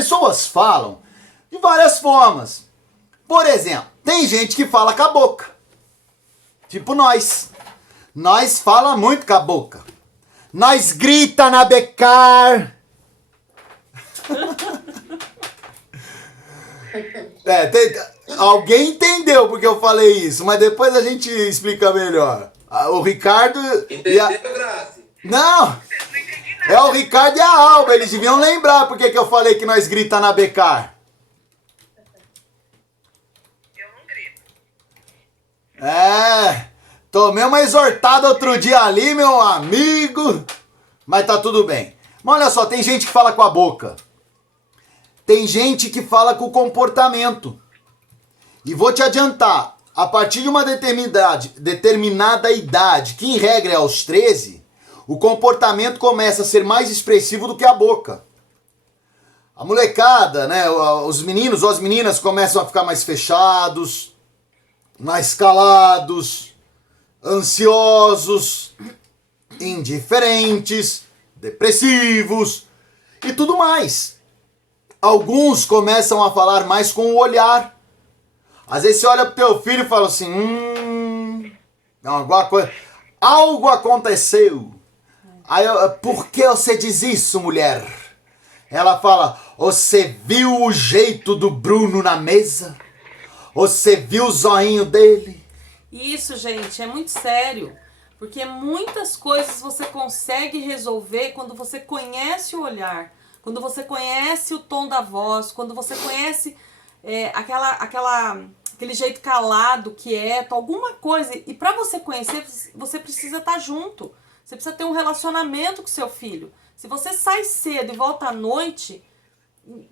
pessoas falam de várias formas. Por exemplo, tem gente que fala com a boca. Tipo nós. Nós fala muito com a boca. Nós grita na becar. Alguém entendeu porque eu falei isso, mas depois a gente explica melhor. O Ricardo... Entendeu, Grazi? Não! É o Ricardo e a Alba, eles deviam lembrar porque que eu falei que nós grita na becar. Eu não grito. Tomei uma exortada outro dia ali, meu amigo. Mas tá tudo bem. Mas olha só, tem gente que fala com a boca. Tem gente que fala com o comportamento. E vou te adiantar, a partir de uma determinada idade, que em regra é aos 13, o comportamento começa a ser mais expressivo do que a boca. A molecada, né, os meninos ou as meninas começam a ficar mais fechados, mais calados, ansiosos, indiferentes, depressivos e tudo mais. Alguns começam a falar mais com o olhar. Às vezes você olha pro teu filho e fala assim, alguma coisa, algo aconteceu. Aí, por que você diz isso, mulher? Ela fala, você viu o jeito do Bruno na mesa? Você viu o zoinho dele? Isso, gente, é muito sério. Porque muitas coisas você consegue resolver quando você conhece o olhar, quando você conhece o tom da voz, quando você conhece aquele jeito calado, quieto, alguma coisa. E para você conhecer, você precisa estar junto. Você precisa ter um relacionamento com seu filho. Se você sai cedo e volta à noite,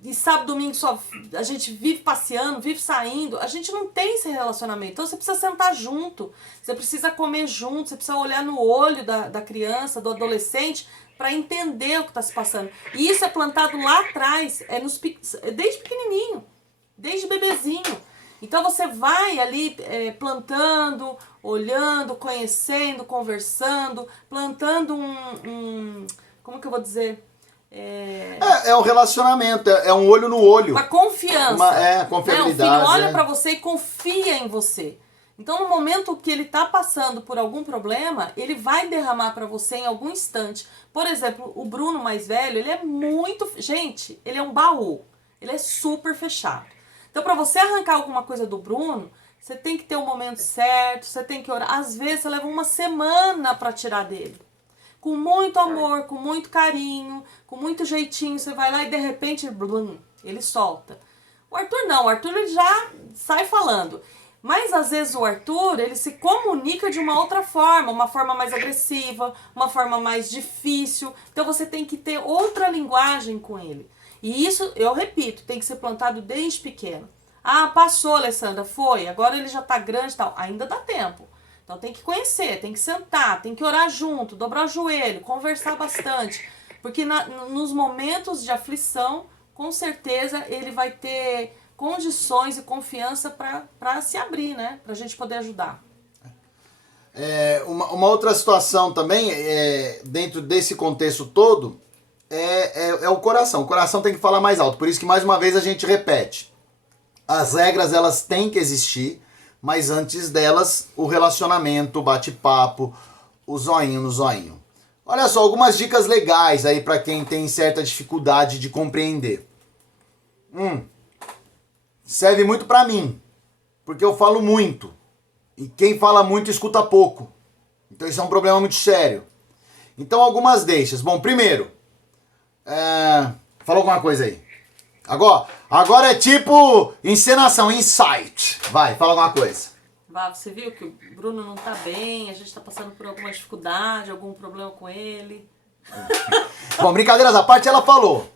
e sábado, domingo só a gente vive passeando, vive saindo, a gente não tem esse relacionamento. Então você precisa sentar junto, você precisa comer junto, você precisa olhar no olho da criança, do adolescente, para entender o que está se passando. E isso é plantado lá atrás, desde pequenininho, desde bebezinho. Então você vai ali plantando, olhando, conhecendo, conversando, plantando como que eu vou dizer? É um relacionamento, é um olho no olho. Uma confiança. Confiabilidade. O filho olha pra você e confia em você. Então, no momento que ele tá passando por algum problema, ele vai derramar pra você em algum instante. Por exemplo, o Bruno mais velho, ele é muito... Gente, ele é um baú. Ele é super fechado. Então, pra você arrancar alguma coisa do Bruno, você tem que ter o momento certo, você tem que orar. Às vezes, você leva uma semana pra tirar dele. Com muito amor, com muito carinho, com muito jeitinho, você vai lá e de repente, blum, ele solta. O Arthur não, o Arthur ele já sai falando. Mas às vezes o Arthur, ele se comunica de uma outra forma, uma forma mais agressiva, uma forma mais difícil. Então você tem que ter outra linguagem com ele. E isso, eu repito, tem que ser plantado desde pequeno. Ah, passou, Alessandra, foi, agora ele já tá grande e tal. Ainda dá tempo. Então tem que conhecer, tem que sentar, tem que orar junto, dobrar o joelho, conversar bastante. Porque nos momentos de aflição, com certeza ele vai ter condições e confiança para se abrir, né? Pra gente poder ajudar. Uma outra situação também, dentro desse contexto todo, é o coração. O coração tem que falar mais alto. Por isso que, mais uma vez, a gente repete. As regras, elas têm que existir. Mas antes delas, o relacionamento, o bate-papo, o zoinho no zoinho. Olha só, algumas dicas legais aí para quem tem certa dificuldade de compreender. Serve muito para mim, porque eu falo muito. E quem fala muito escuta pouco. Então isso é um problema muito sério. Então algumas deixas. Bom, primeiro, fala alguma coisa aí. Agora é tipo encenação, insight. Vai, fala alguma coisa. Você viu que o Bruno não tá bem, a gente tá passando por alguma dificuldade, algum problema com ele. Bom, brincadeiras à parte, ela falou.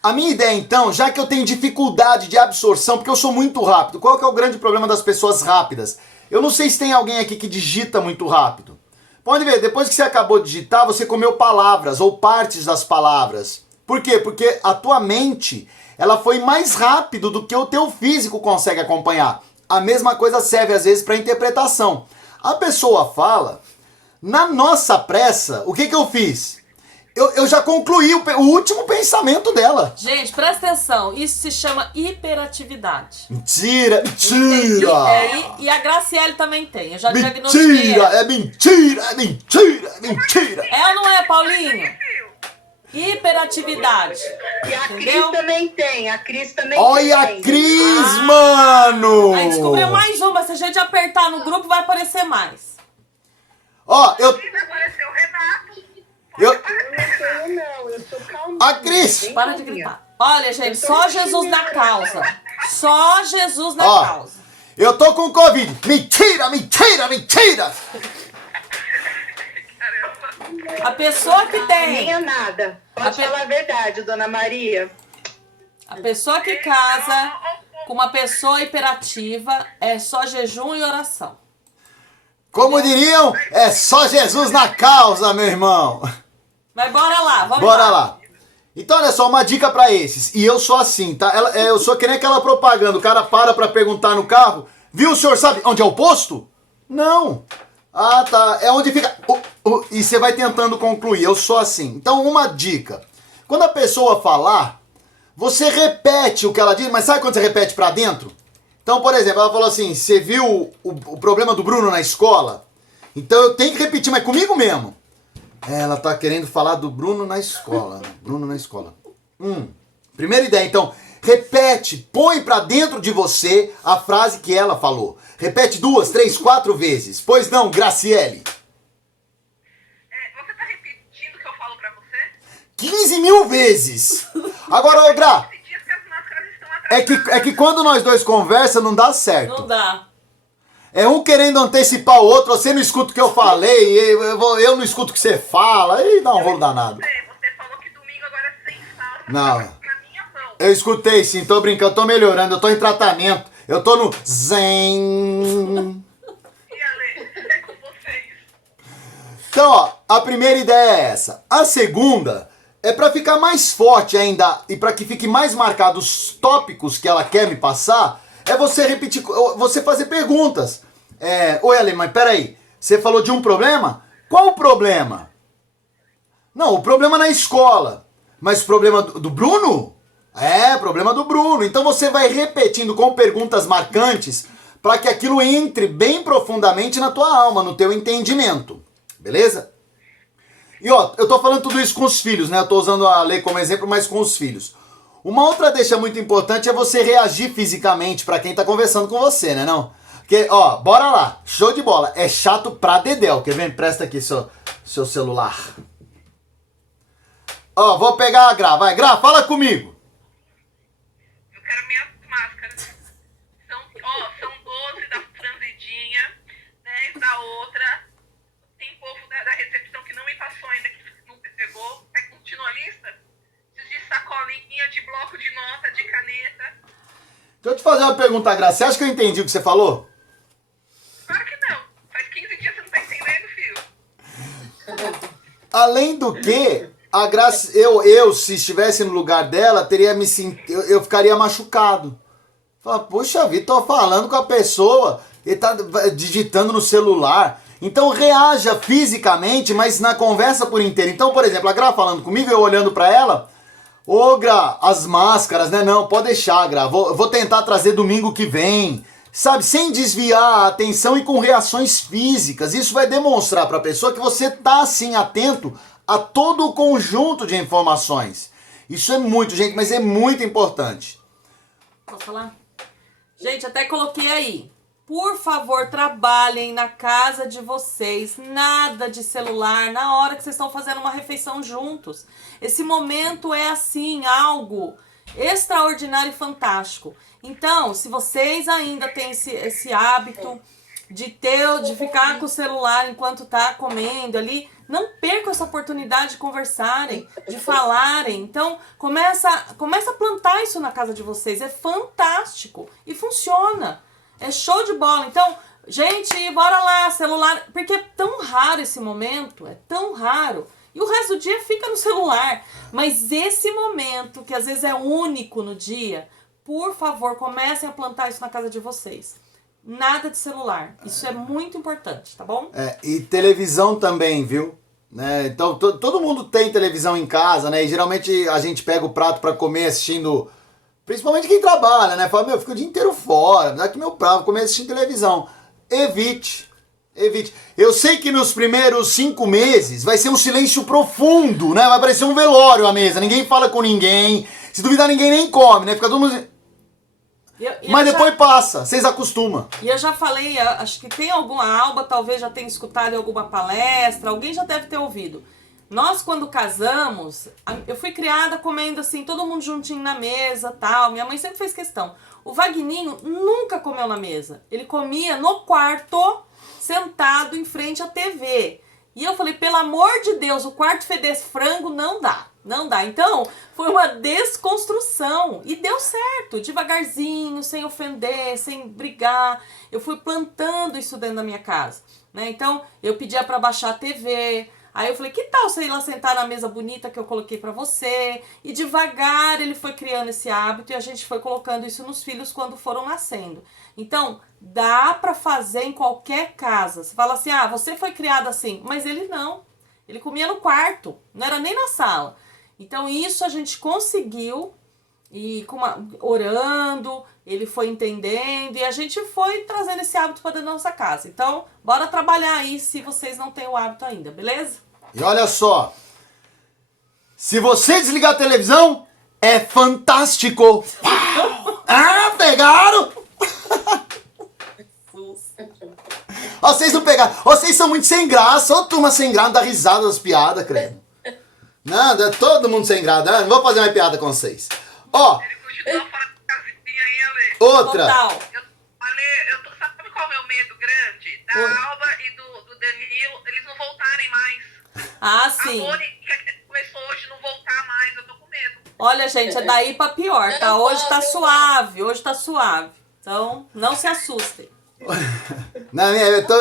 A minha ideia então, já que eu tenho dificuldade de absorção, porque eu sou muito rápido, qual que é o grande problema das pessoas rápidas? Eu não sei se tem alguém aqui que digita muito rápido. Pode ver, depois que você acabou de digitar, você comeu palavras ou partes das palavras. Por quê? Porque a tua mente... ela foi mais rápido do que o teu físico consegue acompanhar. A mesma coisa serve às vezes para interpretação. A pessoa fala, na nossa pressa, o que eu fiz? Eu já concluí o último pensamento dela. Gente, presta atenção. Isso se chama hiperatividade. Mentira, Tem- mentira. e a Graciele também tem. Eu já diagnostiquei. Mentira, ela. é mentira, é mentira, é mentira. É ou não é, Paulinho? Hiperatividade. E a Entendeu? Cris também tem. A Cris também Olha a tem. Cris, mano. Aí descobriu mais uma. Se a gente apertar no grupo, vai aparecer mais. Ó, eu... Vai aparecer o Renato. eu... Eu sou calma. A Cris. Para de gritar. Olha, gente, só Jesus na causa. Só Jesus na Ó, causa. eu tô com Covid. Mentira, mentira, mentira. A pessoa que Nem tem, é nada. Pode A pe- falar a verdade, dona Maria. a pessoa que casa com uma pessoa hiperativa é só jejum e oração. Como diriam, é só Jesus na causa, meu irmão. Mas bora lá, vamos Bora lá. Então, olha só, uma dica pra esses. E eu sou assim, tá? Eu sou que nem aquela propaganda. O cara para pra perguntar no carro. Viu, o senhor sabe onde é o posto? Não. Ah, tá. É onde fica... E você vai tentando concluir. Eu sou assim. Então, uma dica. Quando a pessoa falar, você repete o que ela diz. Mas sabe quando você repete pra dentro? Então, por exemplo, ela falou assim, você viu o problema do Bruno na escola? Então eu tenho que repetir, mas comigo mesmo. Ela tá querendo falar do Bruno na escola. Bruno na escola. Primeira ideia, então, repete, põe pra dentro de você a frase que ela falou. Repete 2, 3, 4 vezes. Pois não, Graciele? Você tá repetindo o que eu falo pra você? 15 mil vezes. Agora, ô Gra, Esse dia que as máscaras estão atrás. é que quando nós dois conversa não dá certo. Não dá. É um querendo antecipar o outro, você não escuta o que eu falei, eu não escuto o que você fala, e dá um rolo danado. Você falou que domingo agora é sem falta. Não. Na minha mão. Eu escutei sim, tô brincando, tô melhorando, eu tô em tratamento, eu tô no zen. E Ale, é com vocês. Então, ó, a primeira ideia é essa. A segunda é pra ficar mais forte ainda e pra que fique mais marcado os tópicos que ela quer me passar, é você repetir, você fazer perguntas. Oi, Ale, mas peraí, você falou de um problema? Qual o problema? Não, o problema na escola. Mas o problema do Bruno? Problema do Bruno. Então você vai repetindo com perguntas marcantes para que aquilo entre bem profundamente na tua alma, no teu entendimento. Beleza? E ó, eu tô falando tudo isso com os filhos, né? Eu tô usando a lei como exemplo, mas com os filhos. Uma outra deixa muito importante é você reagir fisicamente para quem tá conversando com você, né não? Porque, ó, bora lá. Show de bola. É chato pra dedéu. Quer ver? Presta aqui seu celular. Ó, vou pegar a Gra. Vai, Gra, fala comigo. Eu quero minhas máscaras. São 12 da franzidinha, 10 da outra. Tem povo da recepção que não me passou ainda, que não pegou. Continua a lista? De sacolinha, de bloco de nota, de caneta. Deixa eu te fazer uma pergunta, Gra. Você acha que eu entendi o que você falou? Claro que não. Faz 15 dias que você não tá entendendo, filho. Além do que, a Graça, eu se estivesse no lugar dela, teria eu ficaria machucado. Fala, poxa vida, tô falando com a pessoa, ele tá digitando no celular. Então reaja fisicamente, mas na conversa por inteiro. Então, por exemplo, a Gra falando comigo, eu olhando pra ela, ô Gra, as máscaras, né? Não, pode deixar, Gra, vou tentar trazer domingo que vem. Sabe, sem desviar a atenção e com reações físicas. Isso vai demonstrar pra pessoa que você tá, assim, atento a todo o conjunto de informações. Isso é muito, gente, mas é muito importante. Posso falar? Gente, até coloquei aí. Por favor, trabalhem na casa de vocês. Nada de celular na hora que vocês estão fazendo uma refeição juntos. Esse momento é, assim, algo extraordinário e fantástico. Então, se vocês ainda têm esse hábito de ficar com o celular enquanto tá comendo ali, não percam essa oportunidade de conversarem, de falarem. Então, começa a plantar isso na casa de vocês. É fantástico e funciona. É show de bola. Então, gente, bora lá, celular. Porque é tão raro esse momento, é tão raro. E o resto do dia fica no celular. Mas esse momento, que às vezes é único no dia, por favor, comecem a plantar isso na casa de vocês. Nada de celular. Isso é muito importante, tá bom? E televisão também, viu? né? Então todo mundo tem televisão em casa, né? E geralmente a gente pega o prato pra comer assistindo, principalmente quem trabalha, né? Fala, meu, eu fico o dia inteiro fora, dá aqui meu prato, vou comer assistindo televisão. Evite. Eu sei que nos primeiros 5 meses vai ser um silêncio profundo, né? Vai parecer um velório à mesa, ninguém fala com ninguém. Se duvidar, ninguém nem come, né? Fica todo mundo... Mas depois passa, vocês acostumam. E eu já falei, acho que tem alguma Alba, talvez já tenha escutado em alguma palestra, alguém já deve ter ouvido. Nós, quando casamos, eu fui criada comendo assim, todo mundo juntinho na mesa, tal. Minha mãe sempre fez questão. O Vagninho nunca comeu na mesa. Ele comia no quarto, sentado em frente à TV. E eu falei, pelo amor de Deus, o quarto feder frango não dá. Não dá. Então, foi uma desconstrução. E deu certo, devagarzinho, sem ofender, sem brigar. Eu fui plantando isso dentro da minha casa, né? Então, eu pedia para baixar a TV. Aí eu falei, que tal você ir lá sentar na mesa bonita que eu coloquei pra você? E devagar ele foi criando esse hábito e a gente foi colocando isso nos filhos quando foram nascendo. Então, dá pra fazer em qualquer casa. Você fala assim, você foi criado assim. Mas ele não. Ele comia no quarto, não era nem na sala. Então, isso a gente conseguiu, e orando, ele foi entendendo, e a gente foi trazendo esse hábito para dentro da nossa casa. Então, bora trabalhar aí se vocês não têm o hábito ainda, beleza? E olha só, se você desligar a televisão, é fantástico. Pegaram? Vocês não pegaram. Vocês são muito sem graça. Ô, turma sem graça, dá risada das piadas, credo. Nada, todo mundo sem graça. Não vou fazer mais piada com vocês. Ó. Ele continua falando de casinha aí, Ale. Outra. Total. Sabe qual é o meu medo grande? Da Alba e do Danilo, eles não voltarem mais. Sim. A Mônica que começou hoje não voltar mais, eu tô com medo. Olha, gente, é daí pra pior, tá? Hoje tá suave, hoje tá suave. Então, não se assustem. Eu tô...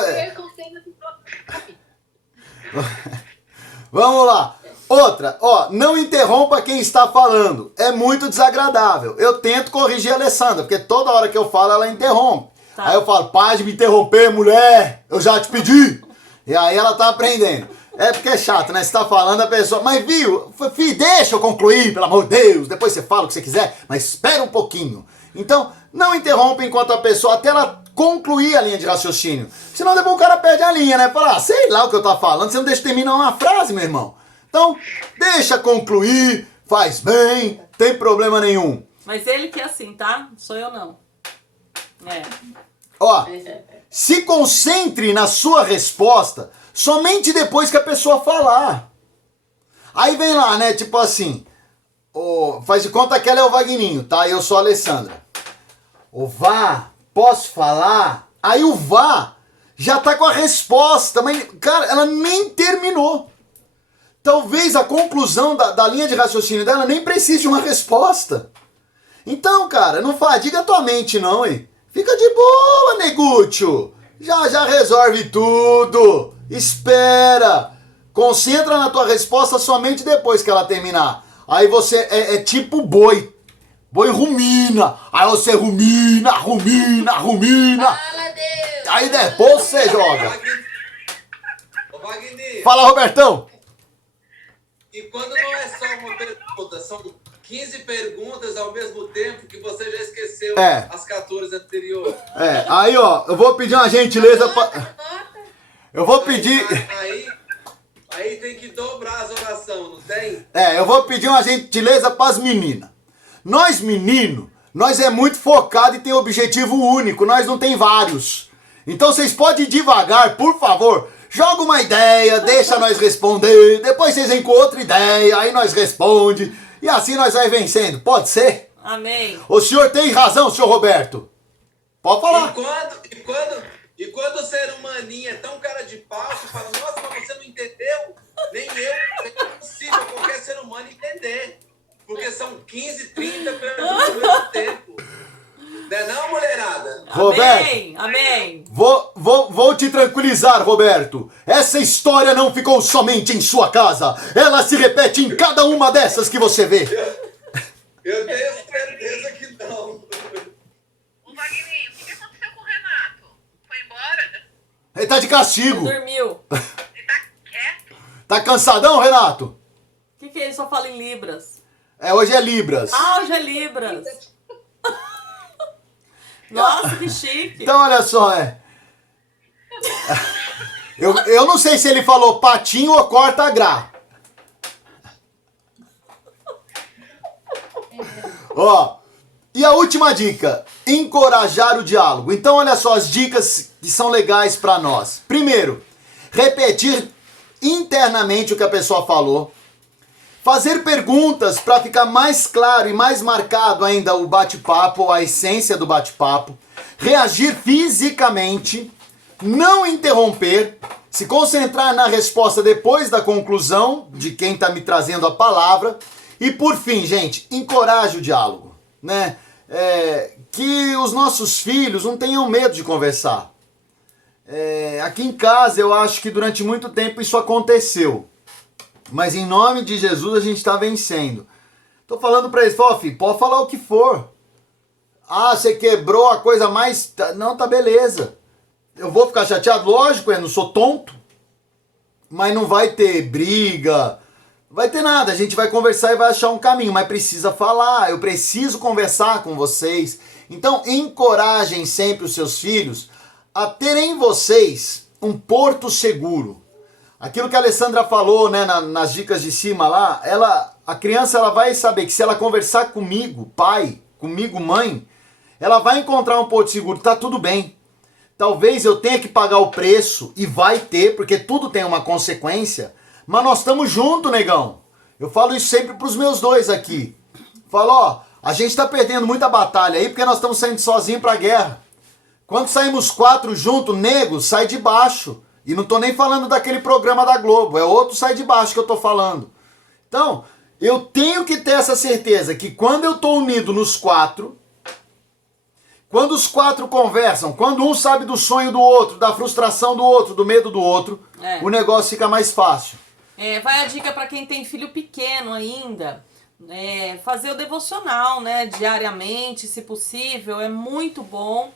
Vamos lá. Outra, não interrompa quem está falando. É muito desagradável. Eu tento corrigir a Alessandra, porque toda hora que eu falo, ela interrompe. Tá. Aí eu falo, para de me interromper, mulher. Eu já te pedi. E aí ela tá aprendendo. É porque é chato, né? Você tá falando, a pessoa... Mas viu, filho, deixa eu concluir, pelo amor de Deus. Depois você fala o que você quiser, mas espera um pouquinho. Então, não interrompa enquanto a pessoa... Até ela concluir a linha de raciocínio. Senão depois o cara perde a linha, né? Fala, sei lá o que eu tô falando. Você não deixa terminar uma frase, meu irmão. Então, deixa concluir, faz bem, tem problema nenhum. Mas ele que é assim, tá? Sou eu não. Se concentre na sua resposta somente depois que a pessoa falar. Aí vem lá, né? Tipo assim, faz de conta que ela é o Vagninho, tá? Eu sou a Alessandra. Posso falar? Aí o já tá com a resposta, mas, cara, ela nem terminou. Talvez a conclusão da linha de raciocínio dela nem precise de uma resposta. Então, cara, não fadiga a tua mente, não, hein? Fica de boa, negúcio. Já resolve tudo. Espera. Concentra na tua resposta somente depois que ela terminar. Aí você é tipo boi. Boi rumina. Aí você rumina. Fala, Deus. Aí depois você joga. Ô, Wagner, Fala, Robertão. e quando não é só uma pergunta, são 15 perguntas ao mesmo tempo que você já esqueceu as 14 anteriores. Aí, eu vou pedir uma gentileza pra... Eu vou pedir... Aí tem que dobrar as orações, não tem? Eu vou pedir uma gentileza pras meninas. Nós, menino, nós é muito focado e tem objetivo único, nós não tem vários. Então vocês podem ir devagar, por favor. Joga uma ideia, deixa nós responder, depois vocês vêm com outra ideia, aí nós responde, e assim nós vai vencendo. Pode ser? Amém. O senhor tem razão, senhor Roberto. Pode falar. E quando o ser humaninho é tão cara de pau, que fala, nossa, mas você não entendeu? Nem eu, é impossível qualquer ser humano entender. Porque são 15, 30 perguntas ao mesmo tempo. Não é não, mulherada? Roberto, Amém. Vou te tranquilizar, Roberto. Essa história não ficou somente em sua casa. Ela se repete em cada uma dessas que você vê. Eu tenho certeza que não. O Wagninho, o que aconteceu com o Renato? Foi embora? Ele tá de castigo. Dormiu. Ele tá quieto? Tá cansadão, Renato? O que é isso? Só fala em libras. Hoje é Libras. Ah, hoje é libras. Nossa, que chique. Então, olha só, Eu não sei se ele falou patinho ou corta-gra. Ó, e a última dica, encorajar o diálogo. Então, olha só as dicas que são legais para nós. Primeiro, repetir internamente o que a pessoa falou. Fazer perguntas para ficar mais claro e mais marcado ainda o bate-papo, a essência do bate-papo. Reagir fisicamente, não interromper, se concentrar na resposta depois da conclusão de quem está me trazendo a palavra. E por fim, gente, encoraje o diálogo, né? Que os nossos filhos não tenham medo de conversar. Aqui em casa eu acho que durante muito tempo isso aconteceu. Mas em nome de Jesus a gente está vencendo. Tô falando para eles, filho, pode falar o que for. Ah, você quebrou a coisa mais... Não, tá beleza. Eu vou ficar chateado? Lógico, eu não sou tonto. Mas não vai ter briga, não vai ter nada. A gente vai conversar e vai achar um caminho. Mas precisa falar, eu preciso conversar com vocês. Então encorajem sempre os seus filhos a terem em vocês um porto seguro. Aquilo que a Alessandra falou, né, nas dicas de cima lá, a criança ela vai saber que se ela conversar comigo, pai, comigo, mãe, ela vai encontrar um porto seguro, tá tudo bem. Talvez eu tenha que pagar o preço, e vai ter, porque tudo tem uma consequência, mas nós estamos juntos, negão. Eu falo isso sempre pros meus dois aqui. Falo, a gente tá perdendo muita batalha aí, porque nós estamos saindo sozinhos pra guerra. Quando saímos 4 juntos, nego, sai de baixo. E não tô nem falando daquele programa da Globo, é outro sai de baixo que eu tô falando. Então, eu tenho que ter essa certeza que quando eu tô unido nos 4, quando os 4 conversam, quando um sabe do sonho do outro, da frustração do outro, do medo do outro, o negócio fica mais fácil. Vai a dica para quem tem filho pequeno ainda. Fazer o devocional, né, diariamente, se possível, é muito bom.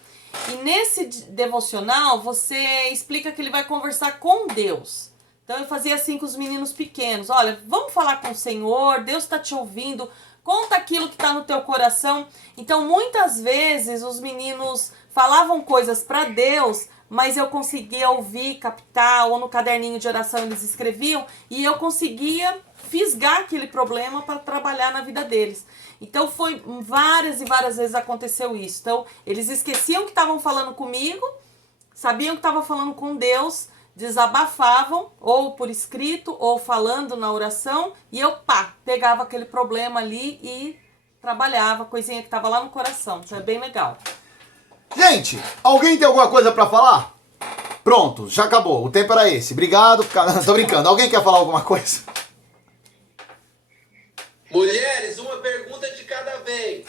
E nesse devocional, você explica que ele vai conversar com Deus. Então eu fazia assim com os meninos pequenos. Olha, vamos falar com o Senhor, Deus está te ouvindo, conta aquilo que está no teu coração. Então muitas vezes os meninos falavam coisas para Deus, mas eu conseguia ouvir, captar, ou no caderninho de oração eles escreviam, e eu conseguia fisgar aquele problema para trabalhar na vida deles. Então foi várias e várias vezes aconteceu isso. Então eles esqueciam que estavam falando comigo, sabiam que estavam falando com Deus, desabafavam, ou por escrito, ou falando na oração, e eu pegava aquele problema ali e trabalhava, coisinha que estava lá no coração. Isso é bem legal. Gente, alguém tem alguma coisa pra falar? Pronto, já acabou. O tempo era esse. Obrigado. Tô brincando. Alguém quer falar alguma coisa? Mulheres, uma pergunta de cada vez.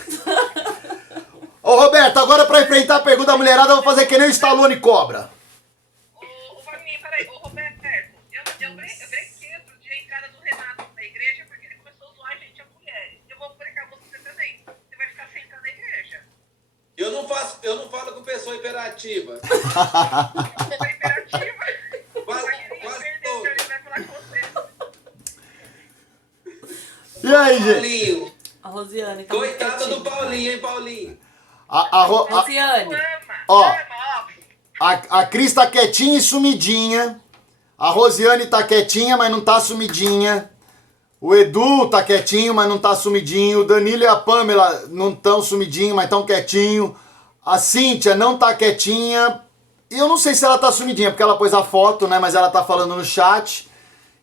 Ô Roberto, agora pra enfrentar a pergunta da mulherada, eu vou fazer que nem o Stallone Cobra. Ô, Vaguinho, peraí, ô Roberto, eu brequei outro dia a entrada do Renato na igreja porque ele começou a zoar a gente, a mulheres. Eu vou brecar você também. Você vai ficar sentando na igreja. Eu não falo com pessoa imperativa. Pessoa imperativa. Quase Perdeu, todo. ele vai falar com você. E aí, gente? Paulinho. A Rosiane. Tá Coitada muito do quietinha. Paulinho, hein, Paulinho? Rosiane. Ó, a Cris tá quietinha e sumidinha. A Rosiane tá quietinha, mas não tá sumidinha. O Edu tá quietinho, mas não tá sumidinho. O Danilo e a Pamela não tão sumidinho, mas tão quietinho. A Cíntia não tá quietinha. E eu não sei se ela tá sumidinha, porque ela pôs a foto, né? Mas ela tá falando no chat.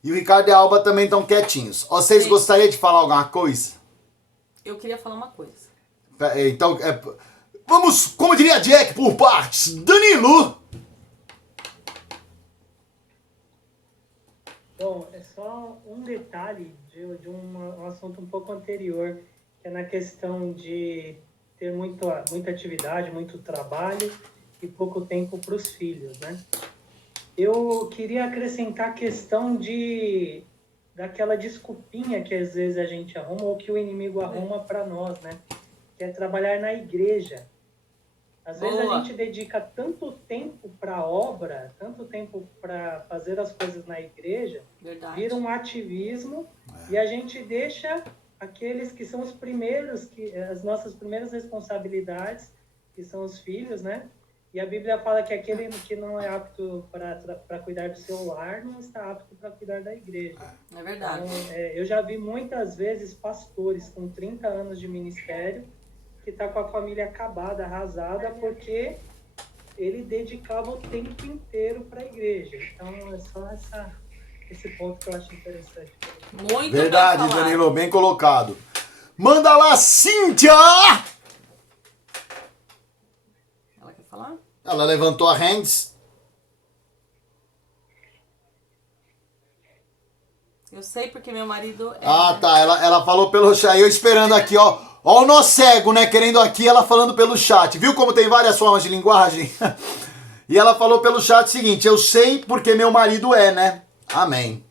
E o Ricardo e a Alba também estão quietinhos. Vocês Sim. gostariam de falar alguma coisa? Eu queria falar uma coisa. Então, vamos, como diria Jack, por partes. Danilo! Bom, é só um detalhe de um assunto um pouco anterior, que é na questão de ter muita atividade, muito trabalho e pouco tempo para os filhos, né? Eu queria acrescentar a questão daquela desculpinha que às vezes a gente arruma ou que o inimigo arruma para nós, né? Que é trabalhar na igreja. Às vezes a Boa. gente dedica tanto tempo para a obra, tanto tempo para fazer as coisas na igreja, Verdade. vira um ativismo e a gente deixa aqueles que são os primeiros, as nossas primeiras responsabilidades, que são os filhos, né? E a Bíblia fala que aquele que não é apto para cuidar do seu lar não está apto para cuidar da igreja. É verdade. Então, eu já vi muitas vezes pastores com 30 anos de ministério que está com a família acabada, arrasada, porque ele dedicava o tempo inteiro para a igreja. Então, é só esse ponto que eu acho interessante. Muito Verdade, bem falado. Danilo, bem colocado. Manda lá, Cíntia! Ela quer falar? Ela levantou a hands. Eu sei porque meu marido é... Ah, tá. Ela falou pelo chat. Eu esperando aqui, ó. Ó o nó cego, né? Querendo aqui, ela falando pelo chat. Viu como tem várias formas de linguagem? E ela falou pelo chat o seguinte: eu sei porque meu marido é, né? Amém.